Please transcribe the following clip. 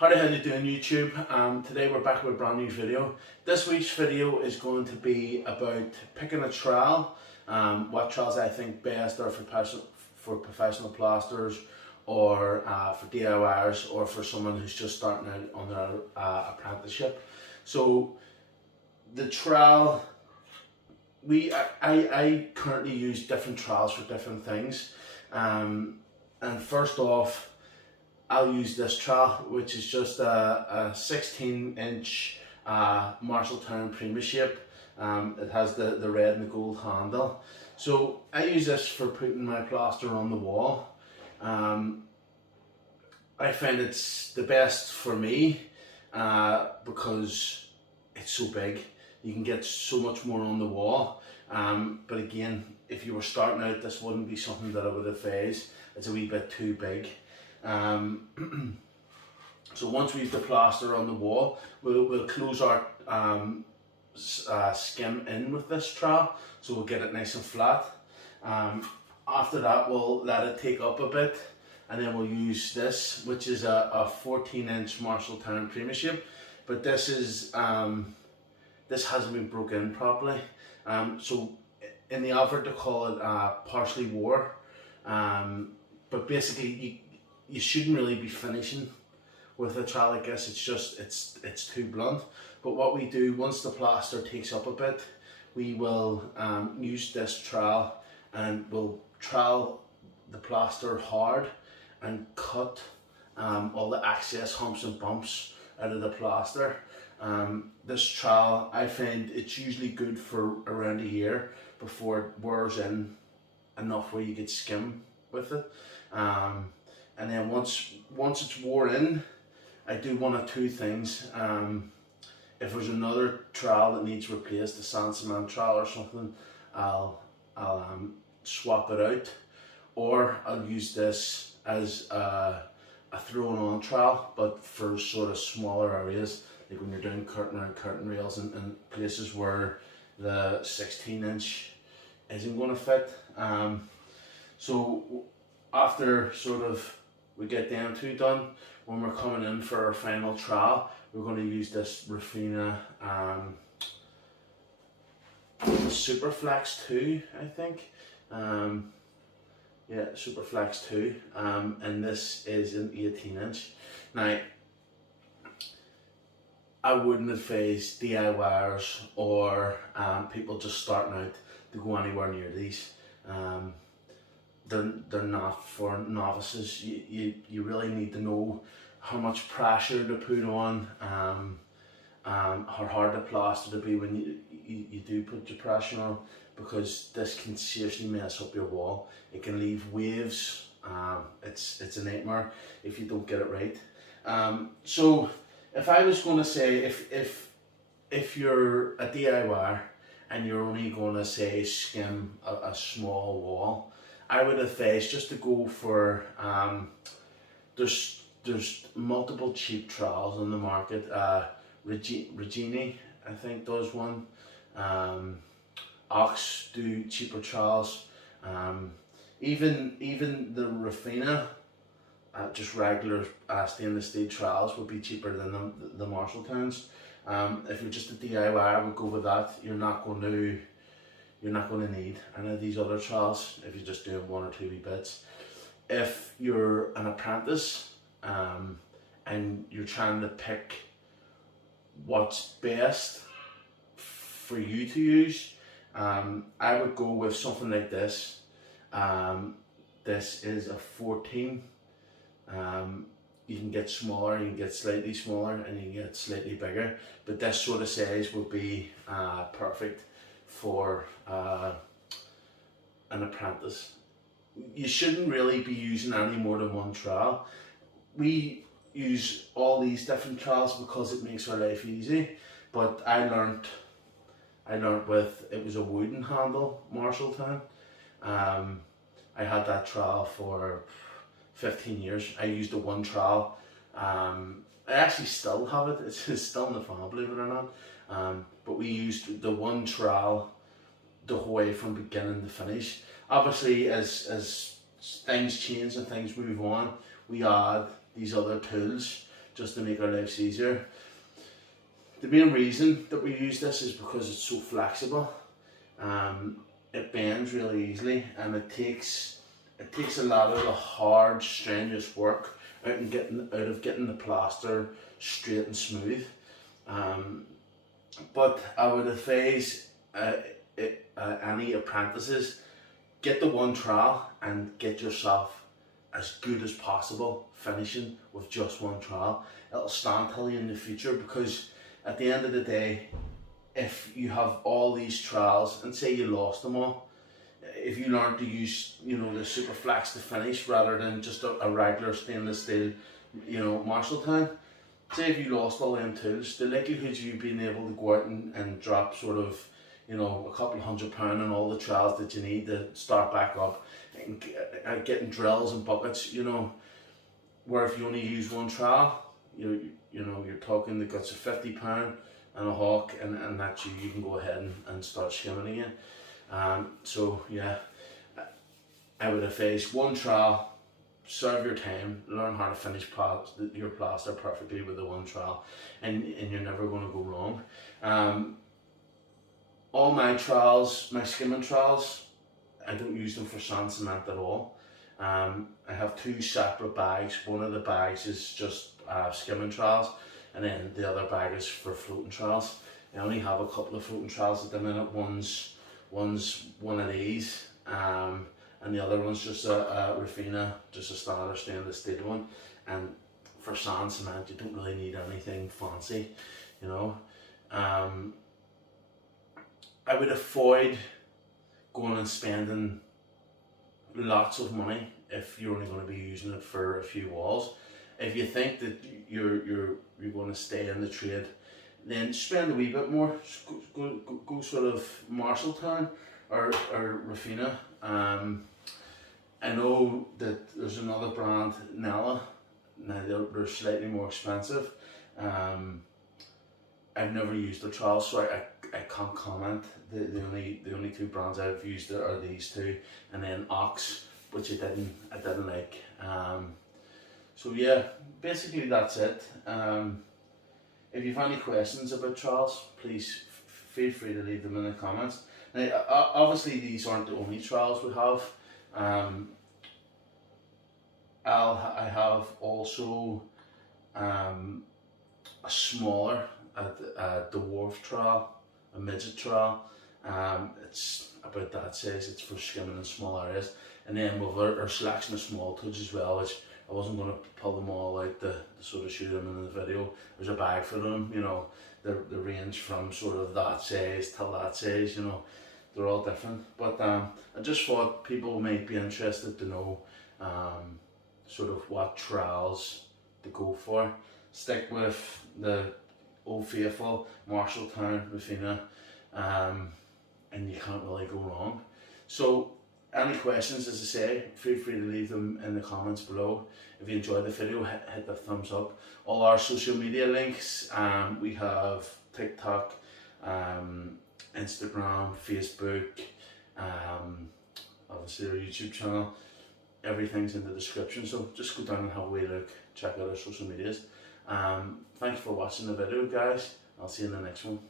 Howdy, how you doing YouTube? Today we're back with a brand new video. This week's video is going to be about picking a trowel, what trowels I think best are for professional plasterers, or for DIYers, or for someone who's just starting out on their apprenticeship. So the trowel, I currently use different trowels for different things, and first off, I'll use this trowel, which is just a 16-inch Marshalltown Prima shape. It has the red and the gold handle. So I use this for putting my plaster on the wall. I find it's the best for me because it's so big. You can get so much more on the wall. But again, if you were starting out, this wouldn't be something that I would advise. It's a wee bit too big. So once we've the plaster on the wall, we'll close our skim in with this trowel, so we'll get it nice and flat. After that, we'll let it take up a bit, and then we'll use this, which is a 14-inch Marshalltown Prima shape, but this is this hasn't been broken in properly. So in the advert they call it partially wore, but basically you shouldn't really be finishing with a trowel like this. It's just it's too blunt. But what we do, once the plaster takes up a bit, we will use this trowel and we'll trowel the plaster hard and cut all the excess humps and bumps out of the plaster. This trowel, I find it's usually good for around a year before it wears in enough where you could skim with it. And then once it's worn in, I do one of two things. If there's another trowel that needs replaced, a sand cement trowel or something, I'll swap it out, or I'll use this as a thrown-on trowel, but for sort of smaller areas, like when you're doing curtain rails and places where the 16-inch isn't going to fit. So after sort of we get them two done, when we're coming in for our final trowel, we're going to use this Rafina Superflex 2, I think. Yeah, Superflex 2, and this is an 18-inch. Now, I wouldn't advise DIYers or people just starting out to go anywhere near these. They're not for novices. You really need to know how much pressure to put on, how hard the plaster to be when you do put your pressure on, because this can seriously mess up your wall. It can leave waves. It's a nightmare if you don't get it right. So if I was going to say, if you're a DIYer and you're only going to say skim a small wall, I would advise just to go for, there's multiple cheap trowels on the market. Regini, I think, does one. Ox do cheaper trowels. Even the Rafina, just regular stainless steel trowels would be cheaper than the Marshalltowns. If you're just a DIY, I would go with that. You're not going to need any of these other trowels if you're just doing one or two wee bits. If you're an apprentice and you're trying to pick what's best for you to use, I would go with something like this. This is a 14. You can get smaller, you can get slightly smaller, and you can get slightly bigger, but this sort of size would be perfect for an apprentice. You shouldn't really be using any more than one trowel. We use all these different trowels because it makes our life easy, but I learnt with, it was a wooden handle Marshalltown. I had that trowel for 15 years. I used the one trowel. I actually still have it. It's still in the family, believe it or not. But we used the one trowel the whole way from beginning to finish. Obviously, as things change and things move on, we add these other tools just to make our lives easier. The main reason that we use this is because it's so flexible. It bends really easily, and it takes a lot of the hard, strenuous work out of getting the plaster straight and smooth. But I would advise any apprentices, get the one trowel and get yourself as good as possible finishing with just one trowel. It'll stand till you in the future, because at the end of the day, if you have all these trowels and say you lost them all, if you learn to use, you know, the super flex to finish rather than just a regular stainless steel, you know, Marshalltown, say if you lost all them tools, the likelihood of you being able to go out and drop sort of, you know, a couple £100 on all the trowels that you need to start back up, and getting drills and buckets, you know, where if you only use one trowel, you know, you're talking the guts of £50 and a hawk, and that's you can go ahead and start skimming again. So yeah, I would advise one trowel, serve your time, learn how to finish your plaster perfectly with the one trowel, and you're never going to go wrong. All my trowels, my skimming trowels, I don't use them for sand cement at all. I have two separate bags. One of the bags is just skimming trowels, and then the other bag is for floating trowels. I only have a couple of floating trowels at the minute. One's one of these, and the other one's just a Rafina, just a standard stainless steel one. And for sand cement, you don't really need anything fancy, you know. I would avoid going and spending lots of money if you're only going to be using it for a few walls. If you think that you're going to stay in the trade, then spend a wee bit more. Go sort of Marshalltown or Rafina. I know that there's another brand, Nella. Now they're slightly more expensive. I've never used the trowel, so I can't comment. The only two brands I've used are these two, and then Ox, which I didn't like. So yeah, basically that's it. If you've any questions about trowels, please feel free to leave them in the comments. Now, obviously these aren't the only trowels we have. I have also a smaller, a dwarf trowel, a midget trowel. It's about that size. It's for skimming in small areas. And then we've our selection of small tools as well, which I wasn't going to pull them all out to sort of show them in the video. There's a bag for them, you know. They range from sort of that size till that size, you know. They're all different. But I just thought people might be interested to know sort of what trowels to go for. Stick with the Old Faithful, Marshalltown, Rafina, and you can't really go wrong. So any questions, as I say, feel free to leave them in the comments below. If you enjoyed the video, hit the thumbs up. All our social media links, we have TikTok, Instagram, Facebook, obviously our YouTube channel. Everything's in the description, so just go down and have a wee look, check out our social medias. Thanks for watching the video, guys. I'll see you in the next one.